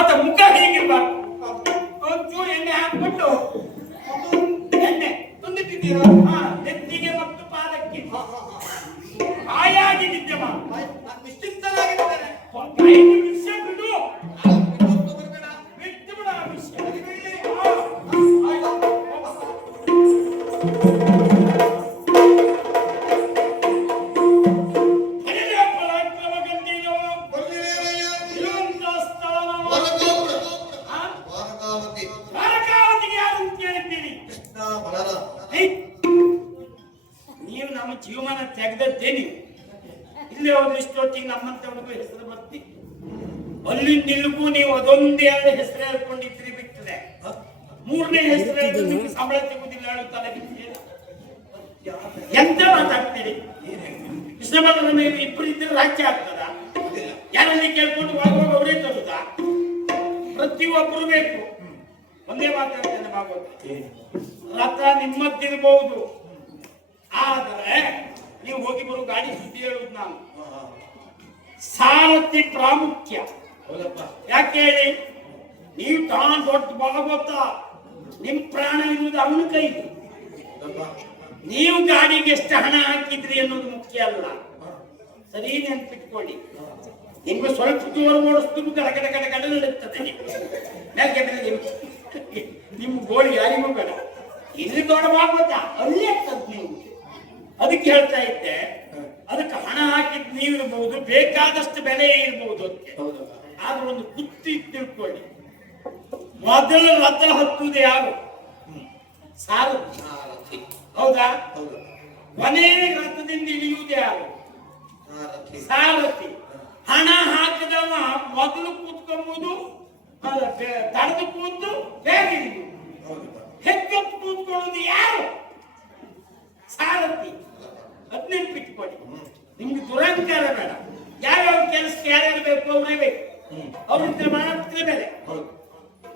ಮತ್ತೆ ಮುಖ ಹೀಗಿರ್ಬಾರ್ದು ಒಂಚೂರು ಎಣ್ಣೆ ಹಾಕ್ಬಿಟ್ಟು ಎಣ್ಣೆ ತಂದಿಟ್ಟಿದ್ದೀರಾ ಹಾ ನೆತ್ತಿಗೆ ಮತ್ತು ಪಾದಕ್ಕೆ ಹಾ, ಹಾ, ಹಾ. ಬಲರಾಮ ನೀವು ನಮ್ಮ ಜೀವಮಾನ ತೆಗೆದದ್ದೇ ನೀವು ಇಲ್ಲೇ ಹೋದ್ರೆ ಇಷ್ಟೊತ್ತಿಗೆ ನಮ್ಮಂತವ್ರಿಗೂ ಹೆಸರು ಬರ್ತಿ. ಅಲ್ಲಿ ನಿಲ್ಗೂ ನೀವು ಅದೊಂದೇ ಎರಡು ಹೆಸರು ಹೇಳ್ಕೊಂಡಿದ್ರಿ ಬಿಟ್ಟರೆ ಮೂರನೇ ಹೆಸರು ನಿಮ್ಗೆ ಸಂಬಳ ಸಿಗುದಿಲ್ಲ ಹೇಳುತ್ತಲ್ಲ ತಲೆ ಎಂತ ಮಾತಾಡ್ತೀರಿ? ಕೃಷ್ಣ ಬಲರಾಮ ಮೇಲೆ ಇಬ್ಬರು ಇದ್ರೆ ರಾಜ್ಯ ಆಗ್ತದ? ಯಾರಲ್ಲಿ ಕೇಳ್ಕೊಂಡು ಒಳಗೋಗಿ ಅವರೇ ತರುದ? ಪ್ರತಿಯೊಬ್ಬರು ಬೇಕು. ಒಂದೇ ಮಾತಾಡ್ತೇನೆ ಭಾಗವತ ರಥ ನಿಮ್ಮದ್ದಿರಬಹುದು ಆದರೆ ನೀವು ಹೋಗಿ ಬರೋ ಗಾಡಿ ಸುದ್ದಿ ಹೇಳುದು ನಾನು. ಸಾರಥಿ ಪ್ರಾಮುಖ್ಯ. ಹೌದಪ್ಪ. ಯಾಕೆ ಹೇಳಿ? ನೀವು ತಾನ್ ದೊಡ್ಡ ಭಾಗವತ. ನಿಮ್ ಪ್ರಾಣ ಇರುವುದು ಅವನ ಕೈ. ನೀವು ಗಾಡಿಗೆ ಎಷ್ಟು ಹಣ ಹಾಕಿದ್ರಿ ಅನ್ನೋದು ಮುಖ್ಯ ಅಲ್ಲ. ಸರಿ ನೆನ್ಪಿಟ್ಕೊಳ್ಳಿ. ನಿಮ್ಗೆ ಸ್ವಲ್ಪ ದೂರ ಓಡಿಸ್ತು ಗಡಗಡ ಗಡ ಗಡ ಕಡೆ ನಡುತ್ತದೆ ನಿಮ್ಮ ಗೋಳಿ ಯಾರಿಗೂ ಬೇಡ ಇಲ್ಲಿ ದೊಡ್ಡ ಮಾಡ್ಬೋದ ಅಲ್ಲೇ ಆಗ್ತದ ನೀವು. ಅದಕ್ಕೆ ಹೇಳ್ತಾ ಇದ್ದೆ ಅದಕ್ಕೆ ಹಣ ಹಾಕಿದ್ ನೀವು ಇರಬಹುದು ಬೇಕಾದಷ್ಟು ಬೆಲೆ ಇರಬಹುದು ಅದಕ್ಕೆ. ಆದ್ರೆ ಒಂದು ಬುತ್ತಿ ತಿಳ್ಕೊಳ್ಳಿ. ಮೊದಲ ರಥ ಹತ್ತುವುದು ಯಾರು? ಸಾರಥಿ ಸಾರಥಿ ಹೌದಾ? ಹೌದು. ಕೊನೆ ರಥದಿಂದ ಇಳಿಯುವುದು ಯಾರು? ಸಾರಥಿ. ಹಣ ಹಾಕಿದವ ಮೊದಲು ಕೂತ್ಕೊಂಬುದು ತಡೆದು ಕೂತು ಬೇರೆ ಹೆಚ್ಚೊತ್ತು ಕೂತ್ಕೊಳ್ಳೋದು ಯಾರು? ಸಾರಥಿ. ಹದಿನೆಂಟು ಬಿಟ್ಕೊಡಿ ನಿಮ್ಗೆ ದುರಂಕಾರ ಬೇಡ. ಯಾವ ಕೆಲಸಕ್ಕೆ ಯಾರ್ಯಾರು ಬೇಕು. ಅವರೇ ಬೇಕು ಅವ್ರಿಂದ ಮಾತ್ರ ಬೆಲೆ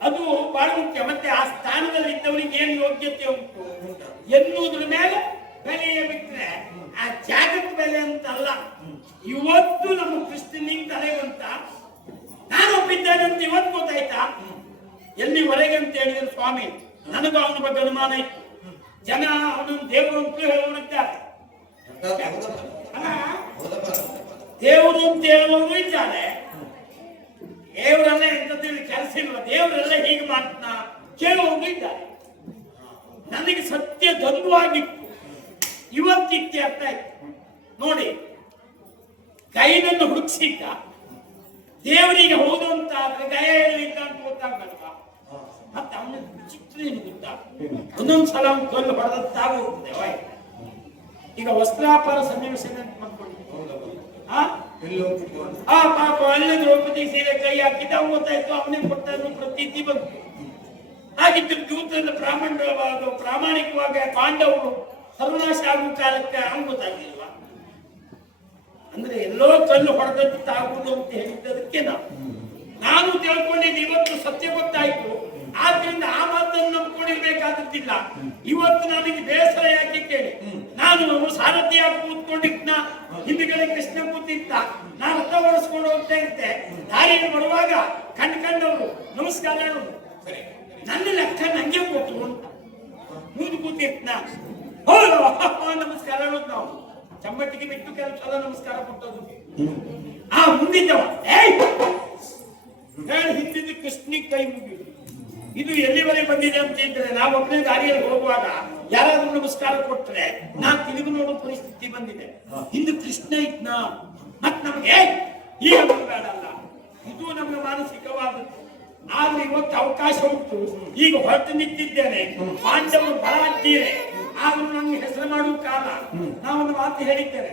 ಅದು ಬಹಳ ಮುಖ್ಯ. ಮತ್ತೆ ಆ ಸ್ಥಾನದಲ್ಲಿ ಇದ್ದವರಿಗೆ ಏನು ಯೋಗ್ಯತೆ ಉಂಟು. ಎನ್ನುವುದ್ರ ಮೇಲೆ ಬೆಲೆಯ ಬಿಟ್ಟರೆ ಆ ಜಾಗದ ಬೆಲೆ ಅಂತ ಅಲ್ಲ ಇವತ್ತು ನಮ್ಮ ಕ್ರಿಸ್ತನಿಗೆ ತಲೆ ನಾನು ಒಪ್ಪಿದ್ದೇನೆ ಅಂತ ಇವತ್ತು ಗೊತ್ತಾಯ್ತಾ? ಎಲ್ಲಿವರೆಗೆ ಅಂತ ಹೇಳಿದ್ರು ಸ್ವಾಮಿ, ನನಗೂ ಅವನ ಬಗ್ಗೆ ಅನುಮಾನ ಇತ್ತು. ಜನ ಅವನ ದೇವರು ಅಂತ ಹೌದಪ್ಪ ದೇವರು ಅಂತ ಹೇಳುವವರು ಇದ್ದಾರೆ. ದೇವರೆಲ್ಲ ಎಂತದ್ದು ಕೆಲಸ ಇಲ್ಲ ದೇವರೆಲ್ಲ ಹೀಗೆ ಮಾಡ್ತಾನ ಕೇಳುವವರು ಇದ್ದಾರೆ. ನನಗೆ ಸತ್ಯ ದ್ವಂದ್ವಾಗಿತ್ತು ಅರ್ಥ ಆಯ್ತು. ನೋಡಿ, ಕೈನನ್ನು ಹುಡುಕಿಸಿದ್ದ ದೇವರಿಗೆ ಹೌದು ಅಂತ ಆದ್ರೆ ದಯ ಅಂತ ಗೊತ್ತಾಗಲ್ವಾ? ಮತ್ತೆ ಅವನ ವಿಚಿತ್ರ ಏನು ಗೊತ್ತಾ? ಒಂದೊಂದ್ಸಲ ಅವ್ನು ಕಲ್ಲು ಹೊಡೆದತ್ತಾಗ ಹೋಗ್ತದೆ. ಈಗ ವಸ್ತ್ರಾಪಾರ ಸನ್ನಿವೇಶ ಅಂತ ಆ? ಪಾಪ ಅಲ್ಲೇ ದ್ರೌಪದಿ ಸೀರೆ ಕೈ ಹಾಕಿದ ಓದ್ತಾ ಇತ್ತು ಅವನೇ ಕೊಟ್ಟನು ಪ್ರತೀತಿ ಬಂತು. ಹಾಗಿದ್ದು ದೂತದ ಪ್ರಾಮಾಣಿಕವಾದ ಪ್ರಾಮಾಣಿಕವಾಗಿ ಪಾಂಡವರು ಸರ್ವನಾಶ ಆಗುವ ಕಾಲಕ್ಕೆ ಅವ್ನು ಗೊತ್ತಾಗಿಲ್ವಾ ಅಂದ್ರೆ ಎಲ್ಲೋ ಕಲ್ಲು ಹೊಡೆದಂತ ತಾಗುವುದು ಅಂತ ಹೇಳಿದ್ದದಕ್ಕೆ ನಾವು ನಾನು ತಿಳ್ಕೊಂಡಿದ್ದು ಇವತ್ತು ಸತ್ಯ ಗೊತ್ತಾಯ್ತು. ಆದ್ರಿಂದ ಆ ಮಾತನ್ನು ನಂಬ್ಕೊಂಡಿರ್ಬೇಕಾದದ್ದಿಲ್ಲ. ಇವತ್ತು ನನಗೆ ಬೇಸರ ಯಾಕೆ ಕೇಳಿ? ನಾನು ಸಾರಥಿಯಾಗಿ ಕೂತ್ಕೊಂಡಿದ್ನ. ಹಿಂದುಗಡೆ ಕೃಷ್ಣ ಕೂತಿದ್ದ. ನಾನು ಹತ್ತ ಓಡಿಸ್ಕೊಂಡು ಹೋಗ್ತಾ ಇದ್ದೆ. ದಾರಿಯಲ್ಲಿ ಬರುವಾಗ ಕಣ್ ಕಂಡವರು, ನಮಸ್ಕಾರ ನನ್ನ ಲೆಕ್ಕ ನಂಗೆ ಗೊತ್ತು ಅಂತ. ಕೂತಿದ್ನ. ಹೌದು. ನಮಸ್ಕಾರ ನಾವು. ಚಮ್ಮಟ್ಟಿಗೆ ಬಿಟ್ಟು ಕೆಲವು ಸಲ ನಮಸ್ಕಾರ ಕೊಟ್ಟದು ಆ ಮುಂದಿದ್ದವ. ಹೇಳಿ ಹಿಂದಿದ್ದು ಕೃಷ್ಣಿಗೆ ಕೈ ಮುಗಿದು. ಇದು ಎಲ್ಲಿವರೆಗೆ ಬಂದಿದೆ ಅಂತ ಇದ್ರೆ ನಾವು ಒಬ್ಬನೇ ದಾರಿಯಲ್ಲಿ ಹೋಗುವಾಗ ಯಾರಾದ್ರೂ ನಮಸ್ಕಾರ ಕೊಟ್ರೆ ನಾನ್ ತಿರುಗಿ ನೋಡೋ ಪರಿಸ್ಥಿತಿ ಬಂದಿದೆ. ಹಿಂದೆ ಕೃಷ್ಣ ಇದ್ನ. ಮತ್ ನಮ್ಗೆ ಈಗ ಬೇಡಲ್ಲ ಇದು ನಮ್ಗೆ ಮಾನಸಿಕವಾದದ್ದು. ಆದ್ರೆ ಇವತ್ತು ಅವಕಾಶ ಉಂಟು. ಈಗ ಹೊರತು ನಿಂತಿದ್ದೇನೆ. ಪಾಂಡವರು ಬರ ಅದ್ದೀರೆ ಆದ್ರೂ ನನಗೆ ಹೆಸರು ಮಾಡುವ ಕಾಲ. ನಾವೊಂದು ಮಾತು ಹೇಳಿದ್ದೇನೆ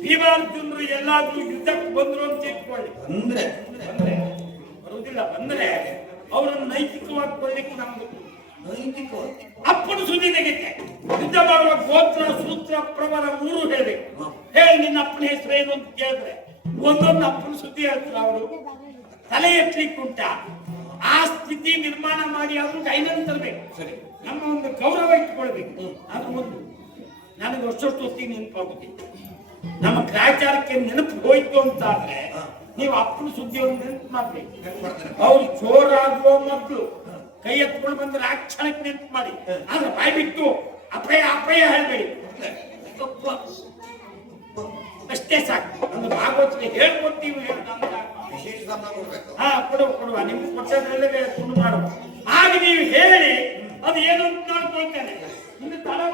ಭೀಮಾರ್ಜುನರು ಎಲ್ಲಾದ್ರೂ ಯುದ್ಧಕ್ಕೆ ಬಂದ್ರು ಅಂತ ಇಟ್ಕೊಳ್ಳಿ. ಅಂದ್ರೆ ಬಂದ್ರೆ. ಬರುವುದಿಲ್ಲ ಬಂದ್ರೆ. ಅವರನ್ನು ನೈತಿಕವಾಗಿ ಕೊಡ್ಲಿಕ್ಕೆ ನಮ್ಗೆ ನೈತಿಕವಾಗಿ. ಅಪ್ಪನ ಸುದ್ದಿ ತೆಗಿತೆ. ಯುದ್ಧ ಮಾಡುವ ಗೋತ್ರ ಸೂತ್ರ ಪ್ರವರ ಮೂರು ಹೇಳಬೇಕು. ಹೇಳಿ ನಿನ್ನ ಅಪ್ಪನ ಹೆಸರು ಏನು ಅಂತ ಕೇಳಿದ್ರೆ ಒಂದೊಂದು ಅಪ್ಪನ ಸುದ್ದಿ ಹೇಳ್ತಾರೆ ಅವರು. ತಲೆ ಎತ್ತಲಿಕ್ಕೆ ಉಂಟ ಆ ಸ್ಥಿತಿ ನಿರ್ಮಾಣ ಮಾಡಿ ಅವ್ರು ಕೈನಲ್ಲಿ ತರಬೇಕು. ಸರಿ. ನಮ್ಮ ಒಂದು ಗೌರವ ಇಟ್ಕೊಳ್ಬೇಕು. ಅದು ಒಂದು. ನನಗೆ ವರ್ಷಷ್ಟು ಹೊತ್ತಿಗೆ ನೆನಪಾಗುತ್ತೆ ನಮ್ಮ ಗ್ರಾಚಾರಕ್ಕೆ ನೆನಪು ಹೋಯ್ತು ಅಂತ ಆದ್ರೆ ನೀವು ಅಪ್ಪನ ಸುದ್ದಿ ಒಂದು ನೆನಪು ಮಾಡ್ಬೇಕು ಅವ್ರು ಜೋರಾಗುವ ಮೊದಲು ಕೈ ಎತ್ಕೊಂಡು ಬಂದ್ರೆ ಆ ಕ್ಷಣಕ್ಕೆ ನೆನಪು ಮಾಡಿ. ಆದ್ರೆ ಬಾಯ್ ಬಿಟ್ಟು ಅಪಯ ಅಪಯ ಹೇಳ್ಬೇಡಿ. ಅಷ್ಟೇ ಸಾಕು. ಒಂದು ಭಾಗವತಿಗೆ ಹೇಳ್ಕೊಡ್ತೀವಿ ಹಾ ಕೊಡುವ ಕೊಡುವ. ನಿಮ್ಗೆ ಕೊಟ್ಟದ್ರಲ್ಲೇ ತುಂಡು ಮಾಡುವ போயிட்டேன் இந்த தலை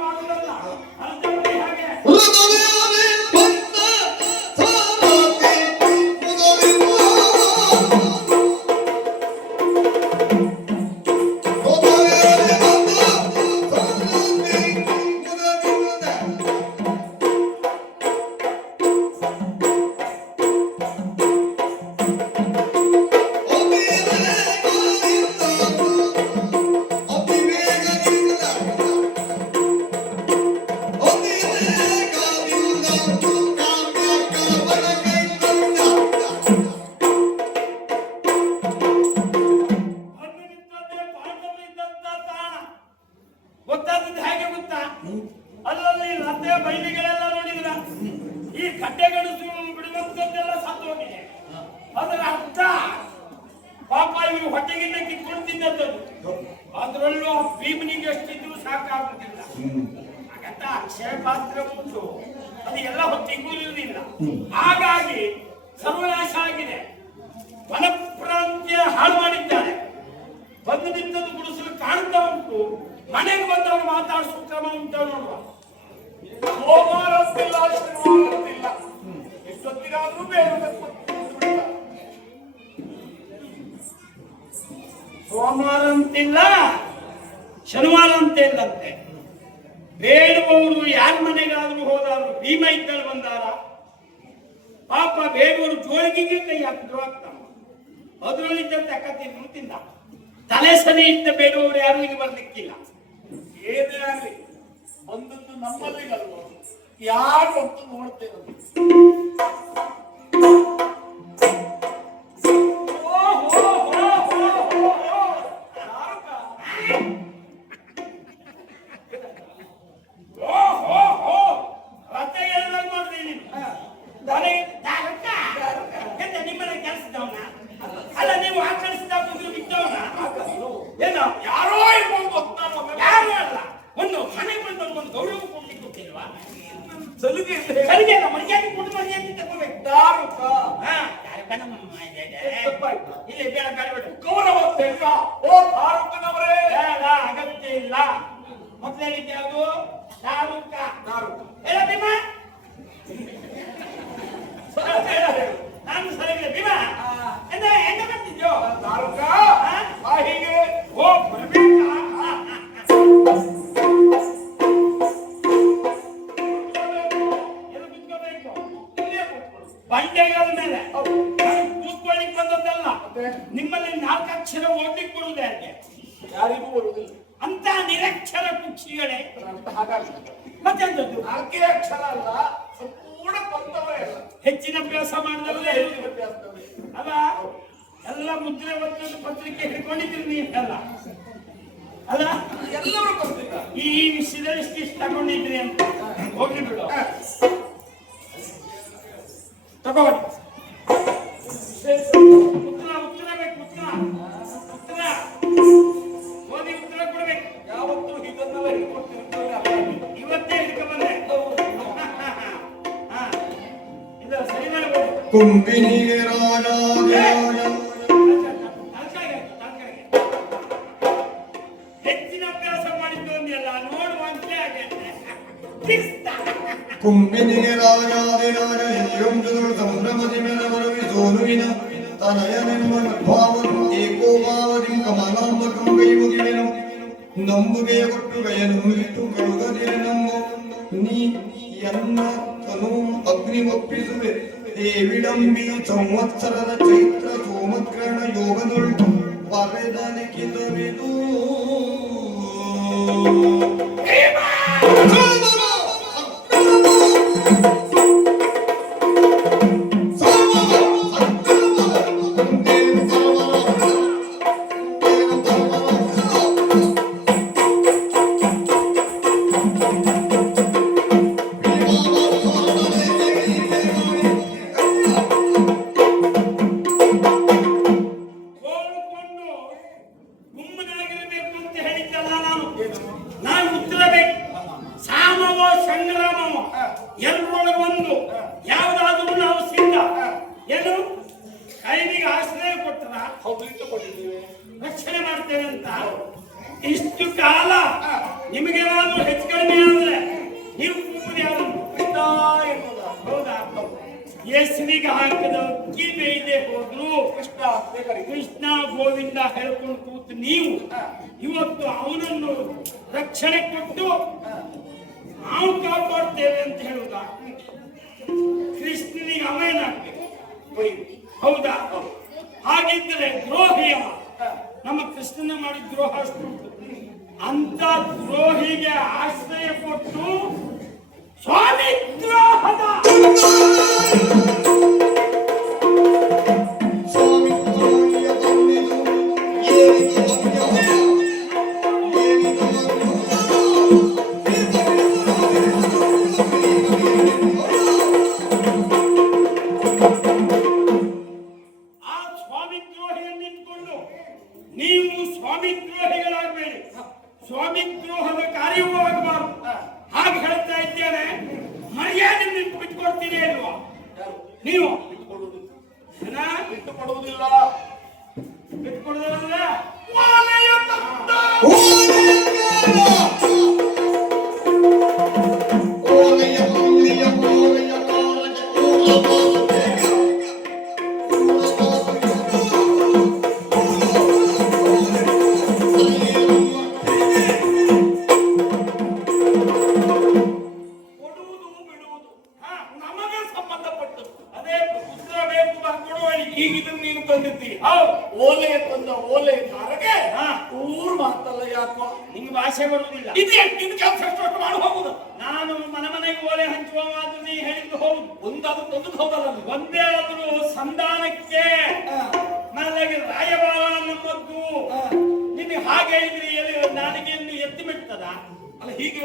ಸೋಮವಾರ ಅಂತಿಲ್ಲ ಶನಿವಾರ ಅಂತ ಇಲ್ಲಂತೆ ಬೇಡುವವರು ಯಾರ ಮನೆಗಾದ್ರೂ ಹೋದಾರು, ಭೀಮ ಇದ್ದಲ್ಲಿ ಬಂದಾರ. ಪಾಪ ಬೇಡವರು ಜೋಳಿಗೆ ಕೈ ಹಾಕಿದ್ರು ಆಗ್ತಾನ ಅದರಲ್ಲಿದ್ದ ತಕ್ಕ ತಿನ್ನು, ತಿಂದ. ತಲೆ ಸನಿ ಇದ್ದ ಬೇಡುವವರು ಯಾರು ನಿಮಗೆ ಬರ್ಲಿಕ್ಕಿಲ್ಲ. ಏನೇ ಆಗಲಿ, ಬಂದದ್ದು ನಮ್ಮಲ್ಲಿಗಲ್ವ? ಯಾರು ಅಂತ ನೋಡ್ತೇವೆ Taruca! সকল ನಂಬುಗೆ ಕೊಟ್ಟುಗೆಯನ್ನು ಮುಗಿತು ಕಳುಗದೆ ನಮ್ಮ ನೀ ಎನ್ನ ತನು ಅಗ್ನಿ ಒಪ್ಪಿಸುವೆ. ದೇವಿಡಂಬಿಯು ಸಂವತ್ಸರದ ಚೈತ್ರ ಸೋಮಗ್ರಹಣ ಯೋಗದೊಳ್ಳು. ಪರೆದ ಲಿಖಿತವಿದು ಅವೇನ ಕೃಷ್ಣನಿಗೆ ಹೌದಾ? ಹಾಗಿದ್ರೆ ದ್ರೋಹಿಯ, ನಮ್ಮ ಕೃಷ್ಣನ ಮಾಡಿದ ದ್ರೋಹ ಅಂತ ದ್ರೋಹಿಗೆ ಆಶ್ರಯ ಕೊಟ್ಟು ಸ್ವಾಮಿ ದ್ರೋಹದ ಸ್ವಾಮಿ ದ್ರೋಹದ ಕಾರ್ಯವೂ ಆಗಬಾರದು. ಹಾಗೆ ಹೇಳ್ತಾ ಇದ್ದೇನೆ ಮರ್ಯಾದೆ ನೀವು ಬಿಟ್ಕೊಡ್ತೀರಿ ಅಲ್ವಾ? ಯಾರು? ನೀವು ಬಿಟ್ಟುಕೊಡುವುದಿಲ್ಲ. ಏನ? ಬಿಟ್ಟುಕೊಡುವುದಿಲ್ಲ ತಂದಿದ್ದೀ ಓಲೆ ತಂದ ಓಲೆ ಕಾರಗೆ ಹಾ. ಊರ್ ಮಾತಲ್ಲ ಯಾಕೋ? ನಿಂಗೆ ಭಾಷೆ ಬರುವುದಿಲ್ಲ ಇದು ನಿನ್ ಕೆಲಸ ಮಾಡಿ ಹೋಗುದು. ನಾನು ಮನೆ ಮನೆಗೆ ಓಲೆ ಹಂಚುವ ಮಾತು ನೀ ಹೇಳಿದ್ದು ಹೌದು. ಒಂದಾದ್ರೂ ತಂದು ಹೌದಲ್ಲ ನೀವು? ಒಂದೇ ಆದ್ರೂ ಸಂಧಾನಕ್ಕೆ ನನಗೆ ರಾಯಭಾರ ನಮ್ಮದ್ದು. ನಿಮಗೆ ಹಾಗೆ ಇದ್ರಿ ಎಲ್ಲಿ ನನಗೆ ಎತ್ತಿ ಬಿಡ್ತದ? ಅಲ್ಲ ಹೀಗೆ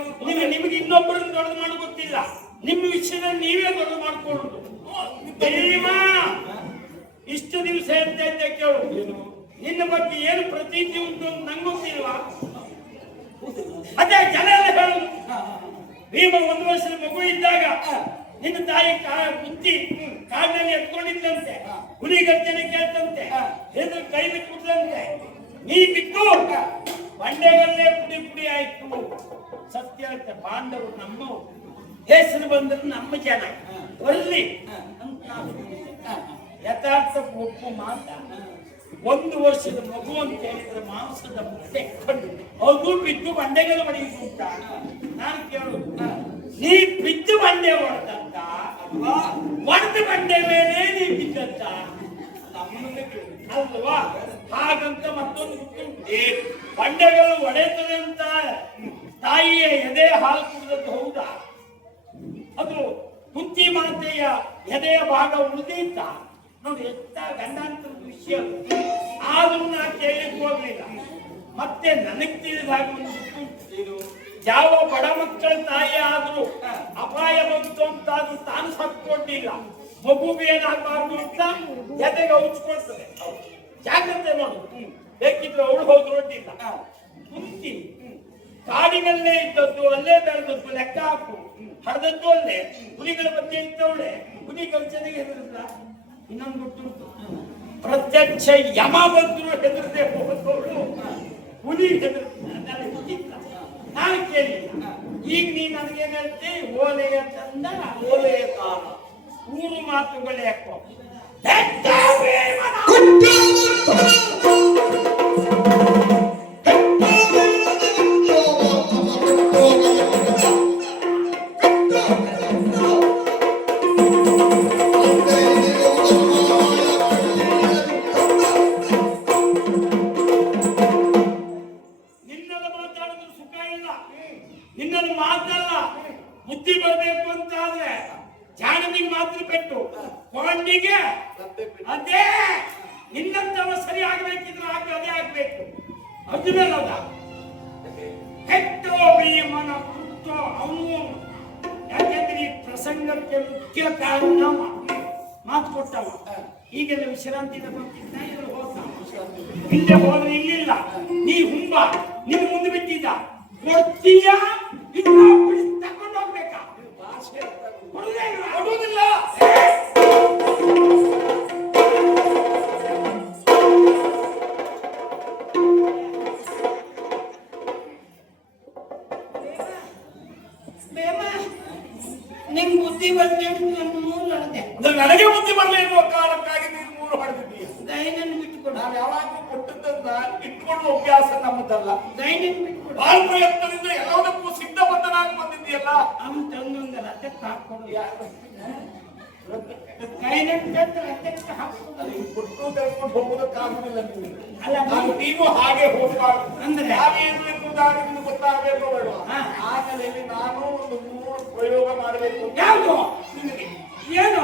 ನಿಮಗೆ ಇನ್ನೊಬ್ಬರನ್ನು ದೊಡ್ಡದು ಮಾಡೋ ಗೊತ್ತಿಲ್ಲ. ನಿಮ್ಮ ವಿಷಯದಲ್ಲಿ ನೀವೇ ದೊಡ್ಡದು ಮಾಡ್ಕೊಳ್ಳೋದು ಇಷ್ಟು ದಿವಸ ಹೇಳ್ತಾ ಇದ್ದೆ ಕೇಳು. ನಿನ್ನ ಬಗ್ಗೆ ಏನು ಪ್ರತೀತಿ ಉಂಟು ಅಂತ ನಂಗೂ ಗೊತ್ತಿಲ್ವಾ ಅದೇ ಜನ ಎಲ್ಲ ಹೇಳು ಭೀಮ ಒಂದು ವರ್ಷದ ಮಗು ಇದ್ದಾಗ ನಿನ್ನ ತಾಯಿ ಕಾ ಕುಂತಿ ಕಾಡಿನಲ್ಲಿ ಎತ್ಕೊಂಡಿದ್ದಂತೆ ಹುಲಿ ಗರ್ಜನೆ ಕೇಳ್ತಂತೆ ಎದುರು ಕೈಲಿ ಕುಡ್ದಂತೆ ನೀ ಬಿಟ್ಟು ಬಂಡೆಗಲ್ಲೇ ಪುಡಿ ಪುಡಿ ಆಯ್ತು. ಸತ್ಯ ಅಂತ ಬಾಂಧವರು ನಮ್ಮ ಹೆಸರು ಬಂದ್ರೆ ನಮ್ಮ ಜನ. ಬರ್ಲಿ. ಅಂತ ನಾವು. ಯಥಾರ್ಥ ಒಪ್ಪು ಮಾತ ಒಂದು ವರ್ಷದ ಮಗು ಅಂತ ಹೇಳಿದ್ರೆ ಮಾಂಸದ ಮುಟ್ಟೆ ಕಂಡು ಅದು ಬಿದ್ದು ಬಂಡೆಗಳು ಅಂತ ನಾನು ಕೇಳು ನೀ ಬಿದ್ದು ಬಂಡೆ ಹೊಡೆದಂತ ಅಥವಾ ಬಂಡೆ ಮೇಲೆ ನೀ ಬಿದ್ದಂತ. ಅಲ್ವಾ? ಹಾಗಂತ ಮತ್ತೊಂದು ಬಂಡೆಗಳು ಒಡೆತದೆ ಅಂತ ತಾಯಿಯ ಎದೆ ಹಾಲು ಕುಡಿದದ್ದು ಹೌದಾ? ಅದು ಕುಂತಿ ಮಾತೆಯ ಎದೆಯ ಭಾಗ ಉಳಿದೀತ? ನೋಡಿ ಎಂಥ ಗಂಡಾಂತರ ವಿಷಯ. ಆದ್ರೂ ನಾ ಕೇಳಲಿಕ್ಕೆ ಹೋಗ್ಲಿಲ್ಲ. ಮತ್ತೆ ನನಗೆ ತಿಳಿದ ಹಾಗೆ ಒಂದು. ಇದು ಯಾವ ಬಡ ಮಕ್ಕಳ ತಾಯಿ ಆದರೂ ಅಪಾಯ ಬಂತು ಅಂತಾದ್ರೂ ತಾನು ಸತ್ಕೊಂಡಿಲ್ಲ ಮಗುಗೆ ಏನಾಗಬಾರ್ದು ಅಂತ ಎದೆಗೆ ಹೌಚ್ಕೊಳ್ತದೆ ಜಾಗ್ರತೆ ನೋಡು. ಬೇಕಿದ್ರೆ ಅವಳು ಹೋದ್ರು ಅಡ್ಡಿಲ್ಲ ಕುಂತಿ. ಕಾಡಿನಲ್ಲೇ ಇದ್ದದ್ದು ಅಲ್ಲೇ ಬೆಳೆದದ್ದು ಲೆಕ್ಕ ಹಾಕು. ಹರಿದದ್ದು ಅಲ್ಲೇ. ಹುಲಿಗಳ ಬಗ್ಗೆ ಇದ್ದವಳೆ ಹುಲಿ ಗರ್ಜನೆಗೆ ಹೆದರಿಲ್ಲ ಇನ್ನೊಂದು ಗೊತ್ತುಂಟು ಪ್ರತ್ಯಕ್ಷ ಯಮ ಬಂದ್ರು ಹೆದರದೆ ಹೋದವಳು ಹುಲಿ ಹೆದರ ನಾನು ಕೇಳಿ ಈಗ ನೀ ನನಗೇನ್ ಓಲೆಯ ತಂದ ಓಲೆಯ ಕಾಲ. ಊರು ಮಾತುಗಳೇ ಯಾಕೋ ಮಾತ್ರ ಪೆಟ್ಟು. ಕೊಂಡಿಗೆ ಅದೇ ನಿನ್ನಂತವ ಸರಿ ಆಗ್ಬೇಕಿದ್ರೆ ಆಗ ಅದೇ ಆಗ್ಬೇಕು. ಅರ್ಜುನಲ್ಲ ಹೆಟ್ಟೋ ಭೀಮನ ಕುತ್ತೋ ಅವನು. ಯಾಕೆಂದ್ರೆ ಈ ಪ್ರಸಂಗಕ್ಕೆ ಮುಖ್ಯ ಕಾರಣ. ಮಾತು. ಕೊಟ್ಟವ. ಈಗೆಲ್ಲ ವಿಶ್ರಾಂತಿ ತಗೊಂಡಿದ್ದ ಇಲ್ಲಿ ಹೋದ ಹಿಂದೆ ಹೋದ್ರೆ ಇಲ್ಲಿಲ್ಲ. ನೀ ಹುಂಬ ನಿನ್ ಮುಂದೆ ಬಿಟ್ಟಿದ್ದ ಕೊಡ್ತೀಯ? ಇಲ್ಲ ಹೋಗ್ಬೇಕಾ ನಿಮ್ ಬುದ್ಧಿ ಬಂದೆ ಮೂರು ನನಗೆ ಬುದ್ಧಿ ಬರಲಿ ಎನ್ನುವ ಕಾರಣಕ್ಕಾಗಿ ನೀನು ಮೂರು ಹೊಡೆದಿದ್ದೀಯ ದೈನನ್ ಬಿಟ್ಕೊಡು ನಾವು ಕೊಟ್ಟದ್ದನ್ನ ಇಟ್ಕೊಳ್ಳುವ ಅಭ್ಯಾಸ ನಮ್ಮದಲ್ಲ. ದೈನನ್ ಬಿಟ್ಕೊಡು ಬಾಳ ಪ್ರಯತ್ನದಿಂದ ಎಲ್ಲದಕ್ಕೂ ಸಿದ್ಧಬದ್ಧನಾಗಿ ಬಂದಿದ್ದೀಯಲ್ಲ? ನಮ್ಮ ತಂದು ತಂದು ರಥಕ್ಕೆ ಹಾಕ್ಕೊಡು. ಅಲ್ಲಿ ನೀವು ಹಾಗೆ ಹೋಗಬಾರ್ದು. ಅಂದ್ರೆ? ನಾವೇನು ನಿಮಗೆ ಗೊತ್ತಾಗಬೇಕು ಬೇಡ. ನಾನು ಒಂದು ಮೂರು ಪ್ರಯೋಗ ಮಾಡಬೇಕು. ಯಾವುದು? ನಿಮಗೆ ಏನು?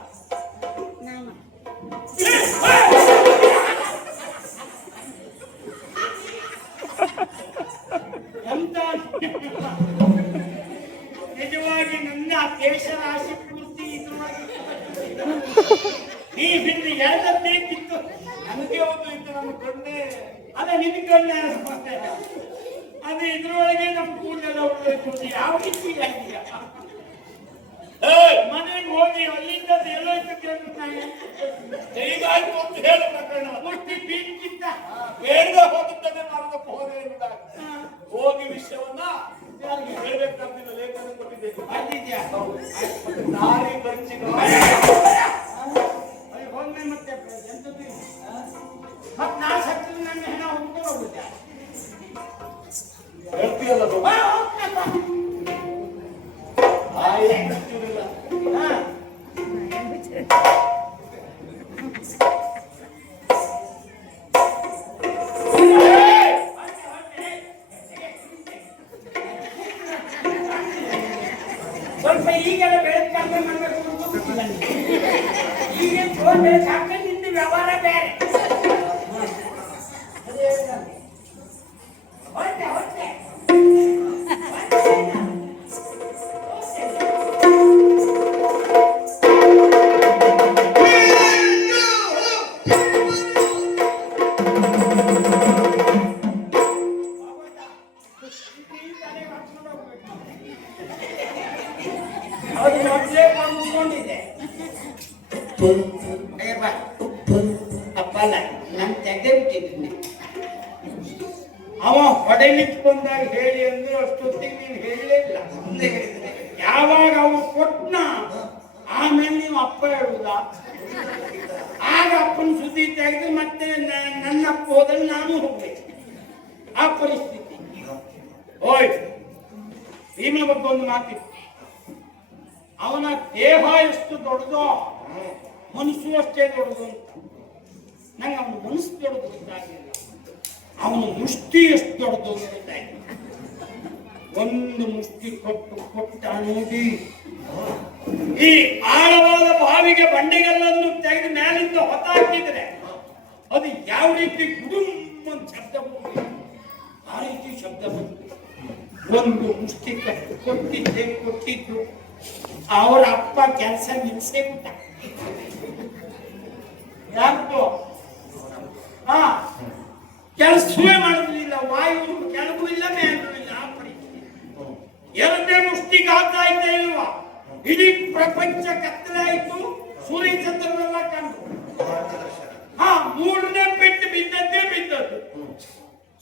ಹೀಗಾಯ್ತು ಅಂತ ಹೇಳ ಪ್ರಕರಣ ಮುಷ್ಟಿ ಬೀಳ್ತಿದ್ದ ಬೇಡದ ಹೋಗುತ್ತದೆ ಮಾಡೋದಕ್ಕೆ ಹೋದೆ ಎಂದಾಗ ಹೋಗಿ ವಿಷಯವನ್ನ ಹೇಳ್ಬೇಕಾಗ್ತಿಲ್ಲ ಲೇಖನ ಕೊಟ್ಟಿದ್ದೇನೆ ಆಗಿದ್ಯಾ ಮತ್ತೆ ದಾರಿ ಖರ್ಚಿನ ಹೋದ್ಮೇಲೆ ಮತ್ತೆ ಎಂತದ್ದು. ಮತ್ತ್ ನಾ ಸತ್ತಿದ್ರೆ ನನ್ನ ಹೆಣ ಹೋಗುತ್ತೆ ಹೇಳ್ತೀಯಲ್ಲ ಅದು. ಆ, ಹೋಗ್ತಪ್ಪ. ತಾಯಿ ಗೊತ್ತಿರಲಿಲ್ಲ. ಹಾ. ಸ್ವಲ್ಪ ಈಗೆಲ್ಲ ಬೆಳಕು ಕಡಿಮೆ ಮಾಡ್ಬೇಕು ಅಂತ ಗೊತ್ತಿಲ್ಲ ನಿಮ್ಗೆ. ಈಗಿನ ಫೋನ್ ಬೆಳಕು ಹಾಕೊಂಡು ನಿಂದು ವ್ಯವಹಾರ ಬೇರೆ ನಾನು ತೆಗೆದೇ ಬಿಟ್ಟಿದ್ದೀನಿ. ಅವ ಹೊಡೆಲಿಕ್ಕೆ ಬಂದಾಗ ಹೇಳಿ ಅಂದ್ರೆ ಅಷ್ಟೊತ್ತಿಗೆ ನೀನು ಹೇಳಲಿಲ್ಲ ಯಾವಾಗ ಅವ ಕೊಟ್ನ, ಆಮೇಲೆ ನೀವು ಅಪ್ಪ ಹೇಳುದ. ಆಗ ಅಪ್ಪನ ಸುದ್ದಿ ತೆಗೆದು ಮತ್ತೆ ನನ್ನ ಅಪ್ಪ ಹೋದಲ್ಲಿ ನಾನು ಹೋಗ್ಬೇಕು. ಆ ಪರಿಸ್ಥಿತಿ. ಓಯ್, ಭೀಮ ಬಗ್ಗೆ ಒಂದು ಮಾತಿತ್ತು ಅವನ ದೇಹ ಎಷ್ಟು ದೊಡ್ಡದೋ ಮನುಷ್ಯ ಅಷ್ಟೇ ದೊಡ್ಡದು ಅಂತ. ನಂಗೆ ಅವನ ಮನಸ್ಸು ದೊಡ್ಡದು ಗೊತ್ತಾಗಲಿಲ್ಲ ಅವನ ಮುಷ್ಟಿ ಎಷ್ಟು ದೊಡ್ಡದು ಒಂದು ಮುಷ್ಟಿ ಕೊಟ್ಟು ಕೊಟ್ಟ ನೋಡಿ ಈ ಆಳವಾದ ಬಾವಿಗೆ ಬಂಡೆಗಲ್ಲನ್ನು ತೆಗೆದು ಮೇಲಿಂದ ಹೊತ್ತಾಕಿದ್ರೆ ಅದು ಯಾವ ರೀತಿ ಗುಡುಂ ಅಂತ ಶಬ್ದ ಆ ರೀತಿ ಶಬ್ದ ಬಂತು. ಒಂದು ಮುಷ್ಟಿ ಕಟ್ಟು ಕೊಟ್ಟಿದ್ದೆ ಕೊಟ್ಟಿದ್ದು ಅವರ ಅಪ್ಪ ಕೆಲಸ ನಿಲ್ಸೇ ಯಾಕೋ ಹಾ. ಕೆಲಸವೇ ಮಾಡೋದಿಲ್ಲ ವಾಯು, ಕೆಳಗೂ ಇಲ್ಲ, ಮೇಲೂ ಇಲ್ಲ, ಆ ಪರಿಸ್ಥಿತಿ. ಎರಡನೇ ಮುಷ್ಟಿಗೆ ಆಗ್ತಾ ಇಲ್ವಾ? ಇಡೀ ಪ್ರಪಂಚ ಕತ್ತಲಾಯಿತು, ಸೂರ್ಯ ಚಂದ್ರನೆಲ್ಲ ಕಂಡು. ಹಾ, ಮೂರನೇ ಪೆಟ್ಟು ಬಿದ್ದದ್ದೇ ಬಿದ್ದದ್ದು.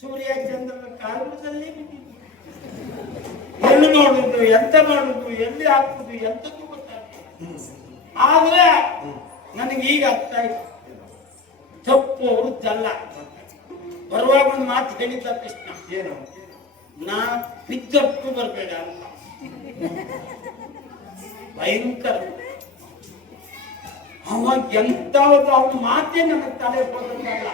ಸೂರ್ಯ ಚಂದ್ರನ ಕಾರಣದಲ್ಲಿ ಬಿದ್ದಿದ್ದು. ಎಲ್ಲಿ ನೋಡುದು, ಎಂತ ಮಾಡುದು, ಎಲ್ಲಿ ಹಾಕುದು, ಎಂತದ್ದು ಗೊತ್ತಾಗ್ತದೆ ಆದ್ರೆ ನನಗೆ ಈಗ ಆಯ್ತು. ತಪ್ಪು ವೃತ್ತಲ್ಲ ಬರುವಾಗ ಒಂದು ಮಾತು ಹೇಳಿದ್ದ ಕೃಷ್ಣ, ಏನು? ನಾ ಬಿದ್ದಟ್ಟು ಬರಬೇಡ ಅಂತ. ಭಯಂಕರ. ಅವ ಎಂತವತ್ತು ಅವನ ಮಾತೇ ನನಗೆ ತಲೆ ಹೋದಂತಲ್ಲ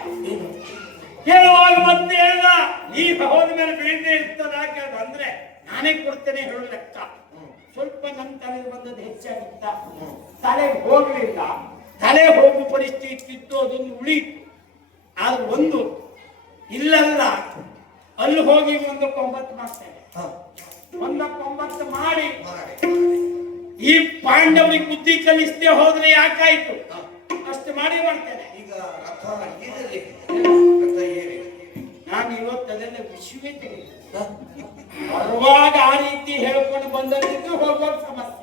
ಕೇಳುವಾಗ ಮತ್ತೆ ಹೇಳ. ನೀ ಹೋದ ಮೇಲೆ ಬೀಳದೆ ಇರ್ತದ ಅಂದ್ರೆ ನಾನೇ ಕೊಡ್ತೇನೆ ಹೇಳು ಲೆಕ್ಕ. ಸ್ವಲ್ಪ ನನ್ನ ತಲೆಗೆ ಬಂದದ್ದು ಹೆಚ್ಚಾಗಿತ್ತ? ತಲೆಗೆ ಹೋಗ್ಲಿಲ್ಲ. ತಲೆ ಹೋಗುವ ಪರಿಸ್ಥಿತಿ ಇತ್ತು ಅದೊಂದು ಉಳಿಯಿತು. ಆದ್ರೆ ಒಂದು ಇಲ್ಲಲ್ಲ ಅಲ್ಲಿ ಹೋಗಿ ಒಂದು ಒಂಬತ್ತು ಮಾಡ್ತೇನೆ. ಒಂದಕ್ಕೆ ಒಂಬತ್ತು ಮಾಡಿ. ಈ ಪಾಂಡವರಿಗೆ ಬುದ್ಧಿ ಕಲಿಸದೆ ಹೋದ್ರೆ ಯಾಕಾಯ್ತು? ಅಷ್ಟು ಮಾಡಿ ಮಾಡ್ತೇನೆ. ಈಗ ನಾನು ಇವತ್ತು ಅದೆಲ್ಲ ವಿಶ್ವೇ ತೆಗೆದ ಬರುವಾಗ ಆ ರೀತಿ ಹೇಳ್ಕೊಂಡು ಬಂದಿದ್ದು ಹೋಗುವಾಗ ಸಮಸ್ಯೆ.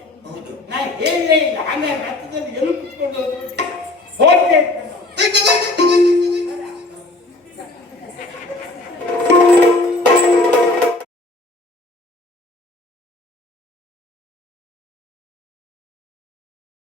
ನಾ ಹೇಳಲೇ ಇಲ್ಲ. ಆಮೇಲೆ ರಥದಲ್ಲಿ ಎಲು ಕುತ್ಕೊಂಡು ಹೋಗ್ತಾ ಇದ್ದೆ